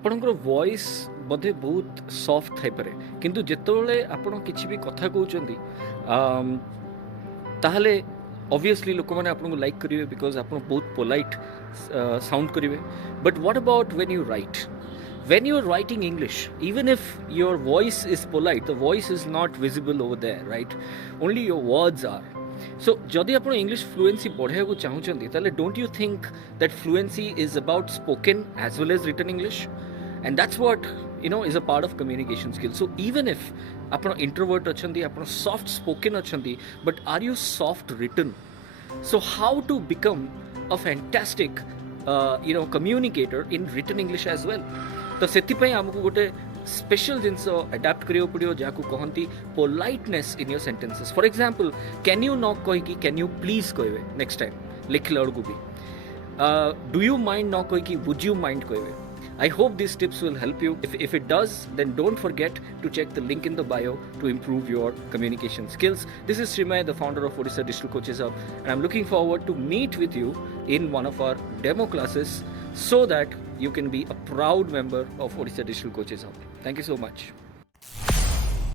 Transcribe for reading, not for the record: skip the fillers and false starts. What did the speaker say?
आपणकर वॉइस बोधे बहुत soft Thai पारे किंतु जेतोले आपण किछि भी कथा कहउचंदी ताहले ऑब्वियसली लोक मैंने आपको लाइक करेंगे बिकॉज आप बहुत पोलाइट साउंड करेंगे but what about when you right when you're writing English, even if your voice is polite, the voice is not visible over there, right? Only your words are. So jodi apan English fluency बढ़ाया को चाहुचंदी ताले don't you think that fluency is about spoken as well as written English, and that's what is a part of communication skills. So even if apan introvert achandi, apan soft spoken achandi, but are you soft written? So how to become a fantastic communicator in written English as well? तो से आमको गोटे special जिनस adapt करियो पड़ियो जाकू कहंती politeness in your sentences. For example can you not कहि कि कैन यू प्लीज कहबे नेक्स्ट टाइम लिखला बेलू भी डू यू माइंड नॉट कहि कि वुड यू माइंड कहबे. I hope these tips will help you. If it does, then don't forget to check the link in the bio to improve your communication skills. This is Srimay, the founder of ODCH Digital Coaches Hub, and I'm looking forward to meet with you in one of our demo classes so that you can be a proud member of ODCH Digital Coaches Hub. Thank you so much.